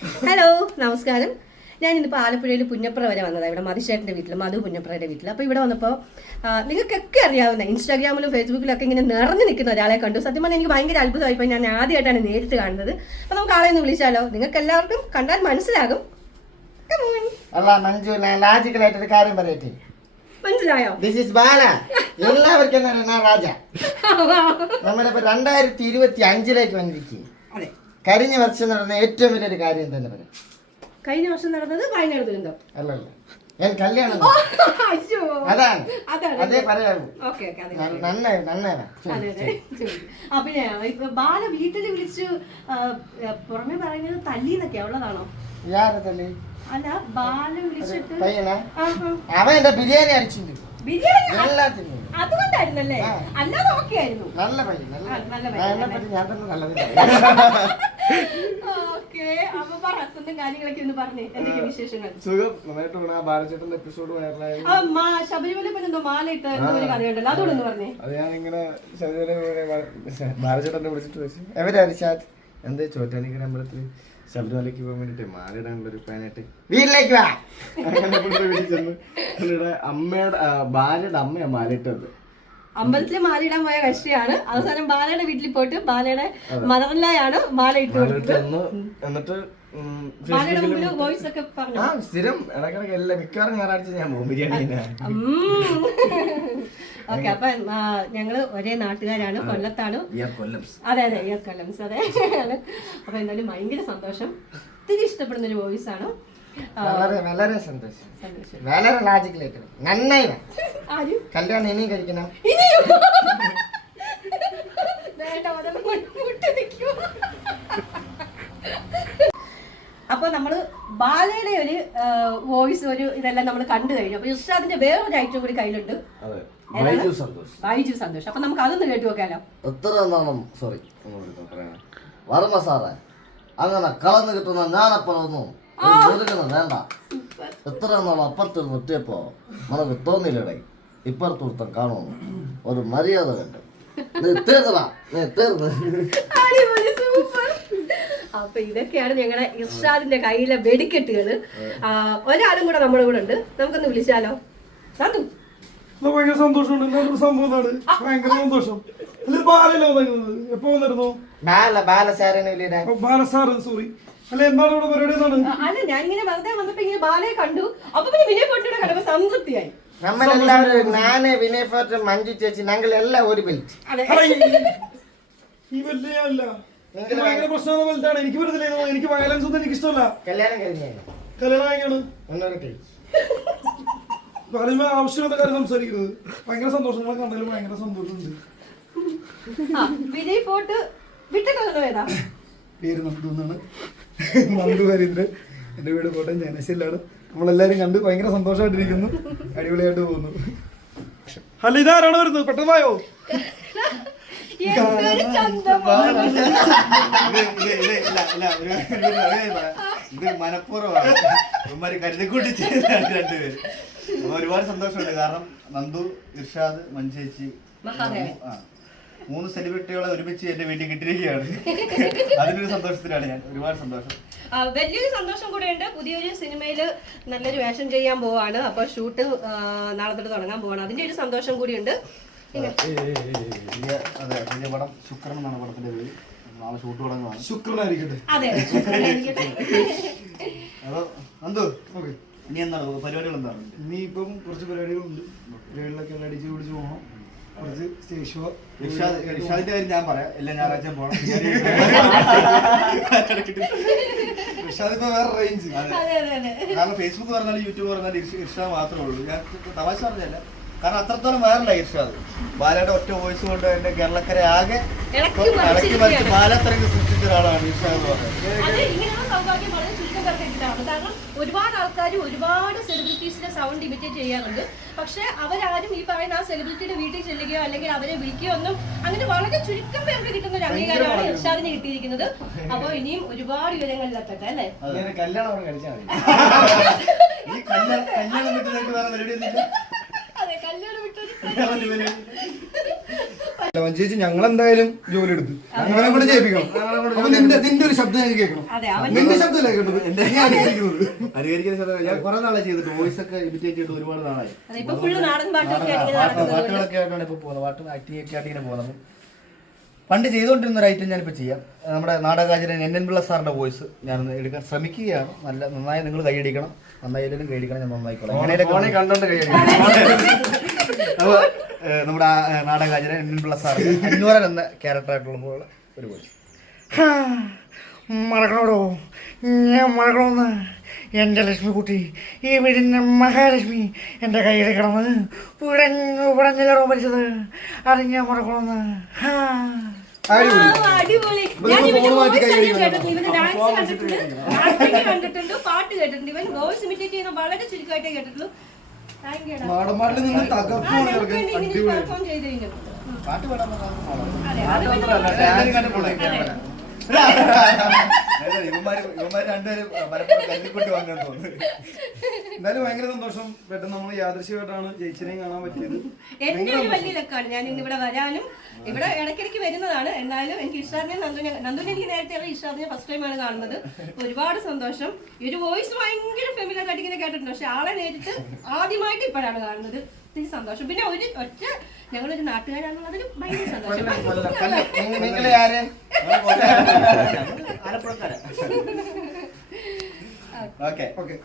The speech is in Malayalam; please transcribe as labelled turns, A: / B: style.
A: ഹലോ നമസ്കാരം. ഞാൻ ഇന്നിപ്പോൾ ആലപ്പുഴയിൽ പുന്നപ്ര വരെ വന്നതാണ് ഇവിടെ മതിശേട്ടന്റെ വീട്ടിൽ മധു പുന്നപ്രയുടെ വീട്ടിൽ അപ്പോൾ ഇവിടെ വന്നപ്പോൾ നിങ്ങൾക്കൊക്കെ അറിയാവുന്ന ഇൻസ്റ്റാഗ്രാമിലും ഫേസ്ബുക്കിലും ഒക്കെ ഇങ്ങനെ നിറഞ്ഞു നിൽക്കുന്ന ഒരാളെ കണ്ടു. സത്യം പറഞ്ഞാൽ എനിക്ക് ഭയങ്കര അത്ഭുതമായിപ്പോൾ ഞാൻ ആദ്യമായിട്ടാണ് നേരിട്ട് കാണുന്നത്. അപ്പോൾ നമുക്ക് ആളെ ഒന്ന് വിളിച്ചാലോ? നിങ്ങൾക്ക് എല്ലാവർക്കും കണ്ടാൽ മനസ്സിലാകും.
B: അല്ല മഞ്ജു ഞാൻ ലാജിക്കൽ ആയിട്ടൊരു കാര്യം പറയട്ടെ?
A: മനസ്സിലായോ?
B: This is Bala. എല്ലാവർക്കും രാജ. രണ്ടായിരത്തി ഇരുപത്തി അഞ്ചിലേക്ക് വന്നിരിക്കും കഴിഞ്ഞ വർഷം നടന്ന ഏറ്റവും വലിയൊരു കാര്യം എന്താ പറയാം?
A: കഴിഞ്ഞ വർഷം നടന്നത് വയനാട് ദുരന്തം.
B: അല്ലല്ല. ഞാൻ കല്യാണം. അതാണ്. അതേ പറയാമോ നന്നായി നന്നായി
A: പിന്നെ ഇപ്പൊ ബാല വീട്ടിൽ വിളിച്ചു പുറമെ പറയുന്നത് തല്ലിന്നൊക്കെയാ ഉള്ളതാണോ?
B: തല്ലി?
A: അല്ല ബാല വിളിച്ചിട്ട്.
B: അവൻ എന്റെ ബിരിയാണി അടിച്ചിട്ടുണ്ട്
A: ബിരിയാണി?
B: എല്ലാത്തിനും.
A: അതുകൊണ്ടായിരുന്നല്ലേ. അല്ലാതെ ഓക്കെ ആയിരുന്നു
B: നല്ല പയ്യൻ. നല്ല
A: പയ്യൻ,
B: ഞാൻ തന്നെ നല്ലത്
A: ഓക്കെ അപ്പൊ പറ സ്വന്തം കാര്യങ്ങളൊക്കെ ഒന്ന് പറഞ്ഞേ. എന്തൊക്കെ വിശേഷങ്ങൾ?
C: സുഖം. നന്നായിട്ട് പോണ. ആ ബാലചേട്ടന്റെ എപ്പിസോഡ് വൈറലായി അത് ഞാൻ ഇങ്ങനെ ബാലചേട്ടനെ വിളിച്ചിട്ട് ചോദിച്ചു.
B: എവരാ റിഷാദ്
C: എന്തേ ചോറ്റാനിക്കര അമ്പലത്തിൽ ശബരിമലയ്ക്ക് പോകാൻ വേണ്ടിട്ട് മാലയിടാനുള്ള ഒരു പ്ലാനായിട്ട്
B: വീട്ടിലേക്ക് വാ.
C: ചെന്ന് അമ്മയുടെ ബാലയുടെ ഭാര്യയുടെ അമ്മയാ മാലയിട്ടത്.
A: അമ്പലത്തിൽ മാലയിടാൻ പോയ കക്ഷിയാണ്. അവസാനം ബാലയുടെ വീട്ടിൽ പോയിട്ട് ബാലയുടെ മദറിലായാണ് മാല ഇട്ട്
C: എന്നിട്ട് ആ സ്ഥിരം ഇടക്കിടക്ക് എല്ലാ മിക്കവാറും ഞായറാഴ്ച ഞാൻ പോകും ബിരിയാണി.
A: ഓക്കെ അപ്പൊ ഞങ്ങൾ ഒരേ നാട്ടുകാരാണ് കൊല്ലത്താണ്. അതെ അതെ ഇയർ കൊല്ലംസ് അതെ. അപ്പൊ എന്തായാലും ഭയങ്കര സന്തോഷം. ഒത്തിരി ഇഷ്ടപ്പെടുന്ന ഒരു വോയിസ് ആണ്
B: വളരെ വളരെ സന്തോഷം. വളരെ ലാജിക്കലായിട്ട് നന്നായി
A: ആരും?
B: കല്യാണം ഇനിയും കഴിക്കണം.
A: വേണ്ട മുട്ടി അപ്പോൾ നമ്മൾ ബാലയുടെ ഒരു വോയിസ് ഒരു ഇതെല്ലാം നമ്മൾ കണ്ടു കഴിഞ്ഞു. അപ്പോൾ ഇർഷാദിന്റെ വേറൊരു ഐറ്റം കൂടി കയ്യിലുണ്ട്.
C: ബൈജു സന്തോഷ്.
A: അപ്പൊ നമുക്ക് അതൊന്ന് കേട്ടു നോക്കാലോ.
D: എത്ര നാണം സോറി വർമ്മ സാറേ അങ്ങനെ കളന്ന് കിട്ടുന്ന ഞാനപ്പറൊന്നും ചോദിക്കുന്നത് വേണ്ട. എത്ര നാളും അപ്പുറത്ത് നിർത്തിയപ്പോ നമുക്ക് തോന്നിയില്ലടേ. ഇപ്പുറത്തൂർത്തം കാണുന്നു. ഒരു മര്യാദ കണ്ടു. നീ തീർന്നടാ നീ തീർന്നു
A: അപ്പൊ ഇതൊക്കെയാണ് ഞങ്ങളുടെ ഇർഷാദിന്റെ കയ്യിലെ വെടിക്കെട്ടുകൾ ഒരാളും കൂടെ നമ്മുടെ കൂടെ ഉണ്ട്. നമുക്കൊന്ന് വിളിച്ചാലോ? നന്ദു.
E: ഇത് ഭയങ്കര സന്തോഷമുണ്ട്. എന്നൊരു ഒരു സംഭവം ഭയങ്കര സന്തോഷം. ബാലല്ലോ എപ്പോ വന്നിരുന്നു?
B: ബാല ബാലസാരന് വലിയ
E: അപ്പൊ ബാല സാറ് സോറി അല്ല എന്താണ് ഇവിടെ പരിപാടി എന്താണ്?
A: അല്ല ഞാൻ ഇങ്ങനെ വെറുതെ വന്നപ്പോ ഇങ്ങനെ ബാലയെ കണ്ടു. അപ്പൊ പിന്നെ വിനയ പൊട്ടിയുടെ കണ്ടപ്പോ സംതൃപ്തിയായി.
B: നമ്മളെല്ലാവരും ഞാനേ വിനയ് ഫോർട്ട് മഞ്ജു ചേച്ചി ഞങ്ങൾ എല്ലാം ഒരു ബെൽറ്റ്
E: ഈ- വലിയ അല്ല. ഭയങ്കര പ്രശ്നമാണ് വലുതാണ്. എനിക്ക് വരുന്നില്ല എനിക്ക് വയലൻസ് ഒന്നും എനിക്ക് ഇഷ്ടമല്ല.
B: കല്യാണം കഴിഞ്ഞാണ്.
E: കല്യാണം
B: കഴിച്ചു
E: പറയുമ്പോ ആവശ്യമുള്ള കാര്യം സംസാരിക്കുന്നത്. ഭയങ്കര സന്തോഷം. കണ്ടാലും ഭയങ്കര സന്തോഷമുണ്ട്.
A: ആ വിനയ് ഫോർട്ട് വിട്ടിട്ടൊന്നും ഏതാ?
E: പേര് നന്ദുന്നാണ്. നന്ദു ഹരീന്ദ്രൻ. എന്റെ വീട് കോട്ടയം ജനശയിലാണ് നമ്മളെല്ലാവരും കണ്ട് ഭയങ്കര സന്തോഷമായിട്ടിരിക്കുന്നു. അടിപൊളിയായിട്ട് പോകുന്നു. അല്ല ഇതാരാണ് വരുന്നത്? പെട്ടെന്ന് വായോ
A: എന്തൊരു ചന്തമാണ്.
F: ഇത് മനഃപൂർവമാണ്. ഇവന്മാര് കരുതിക്കൂട്ടി ചെയ്തതാണ് രണ്ടുപേര്. ഒരുപാട് സന്തോഷമുണ്ട്. കാരണം നന്ദു ഇർഷാദ് മഞ്ചേച്ചി ആ മൂന്ന് സെലിബ്രിറ്റികളെ ഒരുമിച്ച് എന്റെ വീട്ടിൽ കിട്ടിയിരിക്കുകയാണ്. അതിനൊരു സന്തോഷത്തിലാണ് ഞാൻ. ഒരുപാട് സന്തോഷം.
A: വലിയൊരു സന്തോഷം കൂടെയുണ്ട്. പുതിയൊരു സിനിമയിൽ നല്ലൊരു വേഷം ചെയ്യാൻ പോവാണ്. അപ്പോൾ ഷൂട്ട് നാളെ തൊട്ട് തുടങ്ങാൻ പോവാണ്. അതിന്റെ ഒരു സന്തോഷം കൂടിയുണ്ട്.
F: അതെ പുതിയ പടം ശുക്രൻ എന്നാണ് പടത്തിന്റെ പേര്. നാളെ ഷൂട്ട് തുടങ്ങുകയാണ്
E: ശുക്രനായിരിക്കട്ടെ.
A: അതെ
E: ഓക്കെ
F: ഇനി എന്താണ്? പരിപാടികൾ എന്താണ്?
E: ഇനിയിപ്പം കുറച്ച് പരിപാടികളുണ്ട്. പരിപാടികളൊക്കെ എല്ലാം അടിച്ച് പിടിച്ച് പോകണം കുറച്ച് സ്റ്റേജ് ഷോ
F: ഇർഷാദിന്റെ കാര്യം ഞാൻ പറയാം. എല്ലാ ഞായറാഴ്ച പോകണം ഇർഷാദ് ഇപ്പൊ വേറെ റേഞ്ച്
A: അതെ. അതെ അതെ
F: കാരണം ഫേസ്ബുക്ക് പറഞ്ഞാലും യൂട്യൂബ് പറഞ്ഞാലും ഇർഷ- ഇർഷാദ് മാത്രമേ ഉള്ളൂ. ഞാൻ തമാശ പറഞ്ഞല്ല കാരണം അത്രത്തോളം വൈറലായി ഇർഷാദ് ബാലയുടെ ഒറ്റ വോയിസ് കൊണ്ട് എന്റെ കേരളക്കരെ ആകെ
A: ഇളക്കി
F: മറിച്ച്. ബാലത്തരങ്ങ് സൃഷ്ടിച്ച ഒരാളാണ് ഇർഷാദ്
A: കാരണം ഒരുപാട് ആൾക്കാർ ഒരുപാട് സെലിബ്രിറ്റീസിന്റെ സൗണ്ട് ഇമിറ്റേറ്റ് ചെയ്യാറുണ്ട്. പക്ഷെ അവരാരും ഈ പറയുന്ന ആ സെലിബ്രിറ്റിയുടെ വീട്ടിൽ ചെല്ലുകയോ അല്ലെങ്കിൽ അവരെ വിളിക്കുകയോ ഒന്നും അങ്ങനെ വളരെ ചുരുക്കം പേർക്ക് കിട്ടുന്ന ഒരു അംഗീകാരമാണ് ഇർഷാദിന് കിട്ടിയിരിക്കുന്നത്. അപ്പൊ ഇനിയും ഒരുപാട് വിവരങ്ങളിലെത്തട്ടെ അല്ലേ?
C: കല്യാണം കഴിച്ചാൽ മതി.
F: ഈ കല്യാണം കല്യാണം വിട്ട് നിനക്ക് വേറെ പരിപാടി
E: ചേച്ചി ഞങ്ങൾ എന്തായാലും ജോലി എടുത്തു. ഞങ്ങളെ കൂടെ ചെയ്യിപ്പിക്കണം അപ്പൊ നിന്റെ നിന്റെ ഒരു ശബ്ദം എനിക്ക് കേൾക്കണം.
A: അതെ അവൻ
E: നിന്റെ ശബ്ദമല്ലേ കേട്ടത്
F: അനുകരിക്കുന്ന ശബ്ദം ഞാൻ കുറെ നാളെ ചെയ്തിട്ട് വോയിസ് ഒക്കെ ഇമിറ്റേറ്റ് ചെയ്തിട്ട് ഒരുപാട് നാളായി. പാട്ടുകളൊക്കെ ആയിട്ടാണ് ഇപ്പൊ പോകുന്നത്. പാട്ടും ആക്ടിങ് ഒക്കെ ആയിട്ട് ഇങ്ങനെ പോകുന്നത്. പണ്ട് ചെയ്തുകൊണ്ടിരുന്ന ഒരു ഐറ്റം ഞാനിപ്പോൾ ചെയ്യാം. നമ്മുടെ നാടകാചാര്യൻ എൻ എൻ പിള്ള സാറിന്റെ വോയിസ് ഞാൻ എടുക്കാൻ ശ്രമിക്കുകയാണ്. നല്ല നന്നായി നിങ്ങൾ കൈയടിക്കണം. നന്നായാലും കൈയടിക്കണം ഞാൻ നന്നായിക്കോളാം. നമ്മുടെ നാടകാചാര്യൻ എൻ പിള്ള സാർ അഞ്ഞൂറൻ എന്ന ക്യാരക്ടറായിട്ടുള്ള ഒരു വോയിസ്
G: മറക്കണോടോ? ഞാൻ മറക്കണമെന്ന് എന്റെ ലക്ഷ്മിക്കുട്ടി ഈ വീടിന്റെ മഹാലക്ഷ്മി എന്റെ കയ്യിൽ കിടന്ന് പിടഞ്ഞു പിടഞ്ഞില്ലടോ മരിച്ചത്? അത് ഞാൻ മറക്കണമെന്ന്
A: അടിപൊളി. ഞാൻ ഇവന്റെ. കേട്ടിട്ടുണ്ട്. ഇവന്റെ ഡാൻസ് കണ്ടിട്ടുണ്ട്. പാട്ട് കേട്ടിട്ടുണ്ട്. ഇവൻ വോയിസ് ഇമിറ്റേറ്റ് ചെയ്യുന്ന വളരെ ചുരുക്കമായിട്ടേ കേട്ടിട്ടുള്ളൂ.
E: നാടൻപാട്ടിൽ നിന്ന്
A: കഴിഞ്ഞു
F: പാട്ട് പാടാൻ
A: അതെ
F: ഇവന്മാര് ഇവന്മാര് രണ്ടുപേരും മലപ്പുറം കല്ലിക്കുട്ടി വാങ്ങാൻ തോന്നുന്നു.
E: എന്തായാലും ഭയങ്കര സന്തോഷം. പെട്ടെന്ന് നമ്മൾ യാദൃശ്യമായിട്ടാണ് ജയിച്ചിനെയും കാണാൻ പറ്റിയത്.
A: എന്റെ ഒരു വലിയ ലക്കാണ്. ഞാൻ ഇന്ന് ഇവിടെ വരാനും ഇവിടെ ഇടയ്ക്കിടയ്ക്ക് വരുന്നതാണ്. എന്നാലും എനിക്ക് ഇഷ്ടാറിനെ നന്ദുനെ നന്ദുനെ എനിക്ക് നേരത്തെ അറിയാം. ഫസ്റ്റ് ടൈമാണ് കാണുന്നത്. ഒരുപാട് സന്തോഷം. ഈ ഒരു വോയിസ് ഭയങ്കര ഫെമിലർ ആയിട്ട് ഇങ്ങനെ കേട്ടിട്ടുണ്ട്. പക്ഷെ ആളെ നേരിട്ട് ആദ്യമായിട്ട് ഇപ്പോഴാണ് കാണുന്നത്. ഒത്തിരി സന്തോഷം. പിന്നെ ഒരു ഒറ്റ ഞങ്ങളൊരു നാട്ടുകാരാണെന്നുള്ളതിൽ ഭയങ്കര സന്തോഷം.
B: നിങ്ങളെ ആര്?
F: ആലപ്പുഴക്കാരാ. ഓക്കെ.
E: ഓക്കെ.